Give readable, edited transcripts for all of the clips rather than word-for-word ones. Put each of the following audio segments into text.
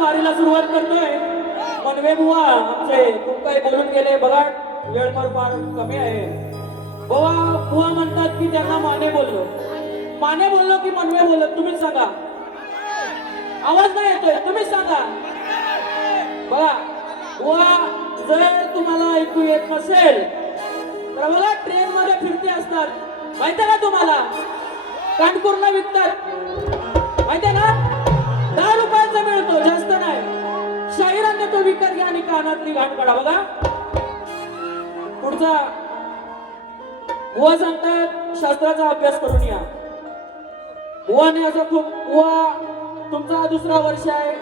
वारीला सुरुवात करतोय. मनवे बुवा आमचे खूप काही बोलून गेले बघा, वेळ फार कमी आहे. बुवा म्हणतात की त्यांना माने बोललो की मनवे बोललो, तुम्हीच सांगा. आवाज नाही येतोय, तुम्हीच सांगा. बघा बुवा, जर तुम्हाला ऐकू येत नसेल तर मला ट्रेन मध्ये फिरते असतात, माहितीये का तुम्हाला? कानपूरला विकतात, माहितीये ना? 10 रुपयाचा मिळतो, जास्त नाही. शाहिरांनी तो विकत घ्या आणि कानातली घाण काढा. बघा पुढचा बुवा सांगतात शास्त्राचा अभ्यास करून या. बुवाने असं खूप, बुवा तुमचा हा 2रा वर्ष आहे,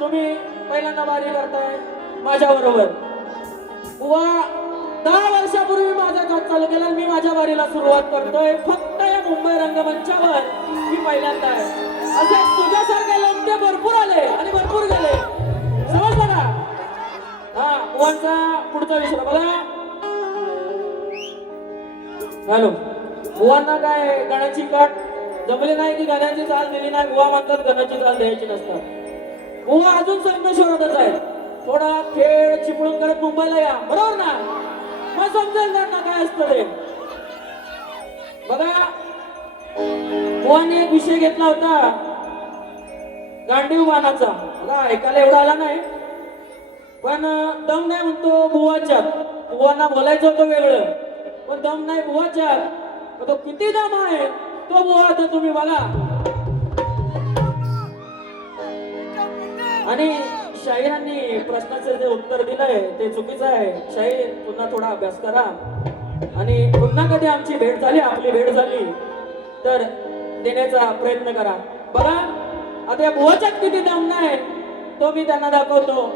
तुम्ही पहिल्यांदा वारी करताय माझ्या बरोबर. बुवा 10 वर्षापूर्वी माझा जॉब चालू केला, मी माझ्या वारीला सुरुवात करतोय. फक्त या मुंबई रंगमंचावर मी पहिल्यांदा आहे. असे तुझ्यासारखे लोक ते भरपूर आले आणि भरपूर गेले, समजलं का? हा, बुवांचा पुढचा विषय बघा. हॅलो, बुवांना काय गाण्याची कट जमली नाही की गाण्याची चाल दिली नाही. बुवा म्हणतात गाण्याची चाल द्यायची नसतात. बुवा अजून संमेश्वरातच आहे. थोडा खेळ चिपळून करत मुंबईला या, बरोबर ना? मग समजेल त्यांना काय असतं ते. बघा बुवाने एक विषय घेतला होता गांडीव बाणाचा. बघा ऐकायला एवढा आला नाही, पण दम नाही म्हणतो बुवाच्या. बुवांना बोलायचं होतं वेगळं, पण दम नाही बुवाच्या. तो किती दम आहे तो बुवा आता तुम्ही बघा. आणि शाहिरांनी प्रश्नाचं जे उत्तर दिलंय ते चुकीचं आहे. शाहीर पुन्हा थोडा अभ्यास करा आणि पुन्हा कधी आमची भेट झाली, आपली भेट झाली तर देण्याचा प्रयत्न करा. बघा आता या बुवाच्यात किती दम नाही तो मी त्यांना दाखवतो.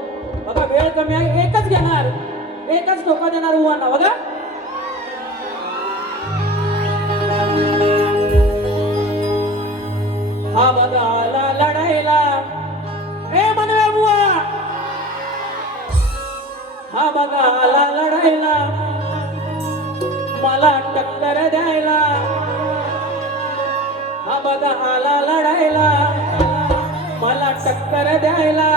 बघा वेळ कमी आहे, एकच घेणार, एकच धोका देणार बुवांना. बघा हा बघा आला लढायला, ए मनवे बुवा, हा बघा आला लढायला, मला टक्कर द्यायला. हा बघा आला लढायला, मला टक्कर द्यायला.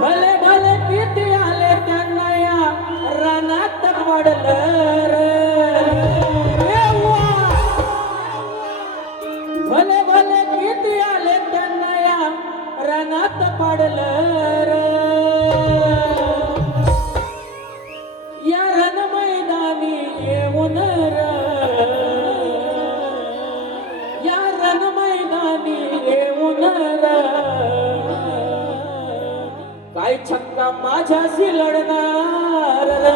भले भले किती आले त्यांना या रानात पडलं रे. भले भले किती आले त्यांना या रानात पडलं रे. या रण मैदानी येऊन र, या रण मैदानी येऊन र. काय छक्का माझ्याशी लढणार रे.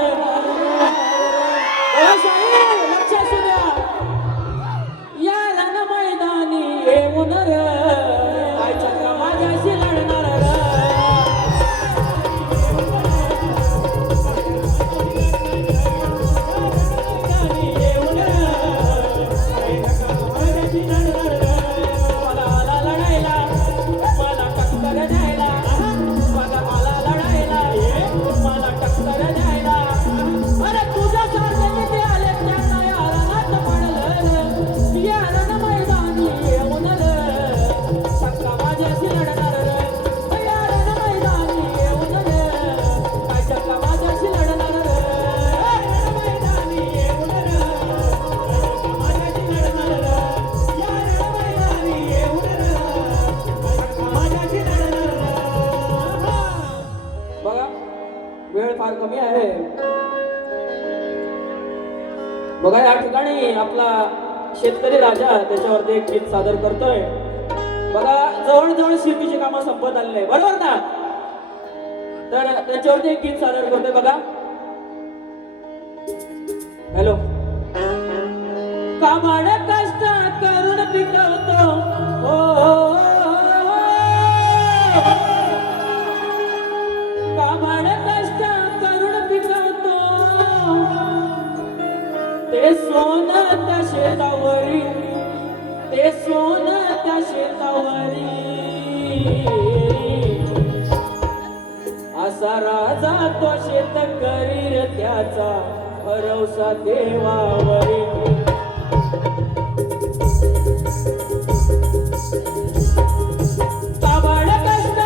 लक्ष असू द्या, या रण मैदानी येऊन र. काय छक्का माझ्याशी लढणार र. कमी आहे. बघा या ठिकाणी आपला शेतकरी राजा त्याच्यावरती एक गीत सादर करतोय. बघा जवळजवळ शेतीची कामं संपत आलेली आहे, बरोबर ना? तर त्याच्यावरती एक गीत सादर करतोय. बघा हॅलो. काबाड कष्ट करून पिकवतो हो, काबाड कष्ट करून पिकवतो ते सोनं त्या शेतावरी, ते सोनं त्या शेतावरी. असा राजा तो शेतकरी रे, त्याचा भरवसा देवावरी. काबाड कष्ट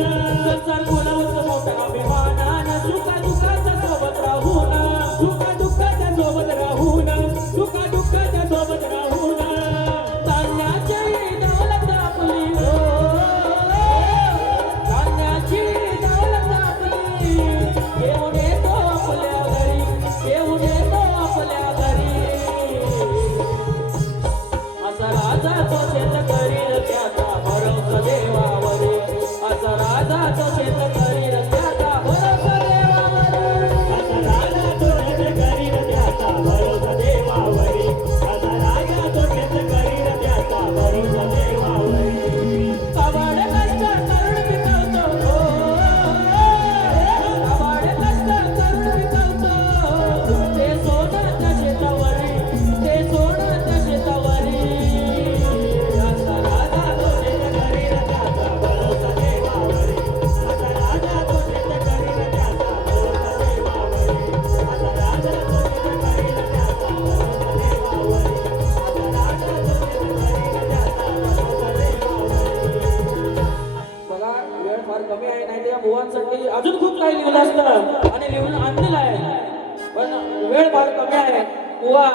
राहून संसार बोलावंच मोठा अभिमान सुखा दुःखाच्या सोबत राहून सुखा दुःखाच्या सोबत राहून सुखा दुःखाच्या सोबत राहून धान्याची दौलत आपली हो धान्याची दौलत आपली घेऊन येतो आपल्या घरी घेऊन येतो आपल्या घरी असा राजा तो शेतकरी त्याचा भरोसा देवावरी असा राजा तो शेतकरी त्याचा भरोसा देवावरी असा राजा तो शेतकरी त्याचा भरोसा देवावरी असा राजा तो शेतकरी त्याचा भरोसा देवावरी कबाड कष्ट करून पिकवतो हो कबाड कष्ट करून पिकवतो ते सोन्याच्या शेतावरी ते सोन्याच्या शेतावरी असा राजा तो शेतकरी त्याचा भरोसा देवावरी असा राजा तो शेतकरी त्याचा भरोसा देवावरी असा राजा तो शेतकरी त्याचा भरोसा देवावरी असा राजा तो शेतकरी त्याचा भरोसा देवावरी बघा वेळ फार कमी आहे नाही तर या मुवांसाठी अजून खूप काही लिहिलं असतं आणि लिहून आणलेलं आहे पण वेळ फार कमी आहे बुवा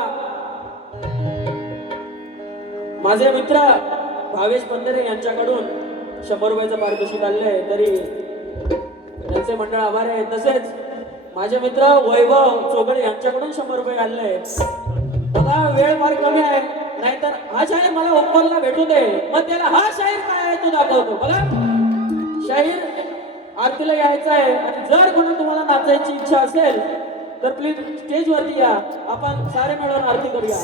माझे मित्र भावेश पंधरे यांच्याकडून 100 रुपयाचं पारितोषिक आलेलं आहे तरी त्यांचे मंडळ आभार आहे तसेच माझे मित्र वैभव चोगळे यांच्याकडून 100 रुपये आलेले आहे बघा वेळ फार कमी आहे नाहीतर हा शाहीर मला ओपनला भेटू दे मग त्याला हा शाहीर काय आहे तो दाखवतो बघा शाहीर आरतीला यायचा आहे आणि जर कोणी तुम्हाला नाचायची इच्छा असेल तर प्लीज स्टेजवरती या आपण सारे मिळून आरती करूया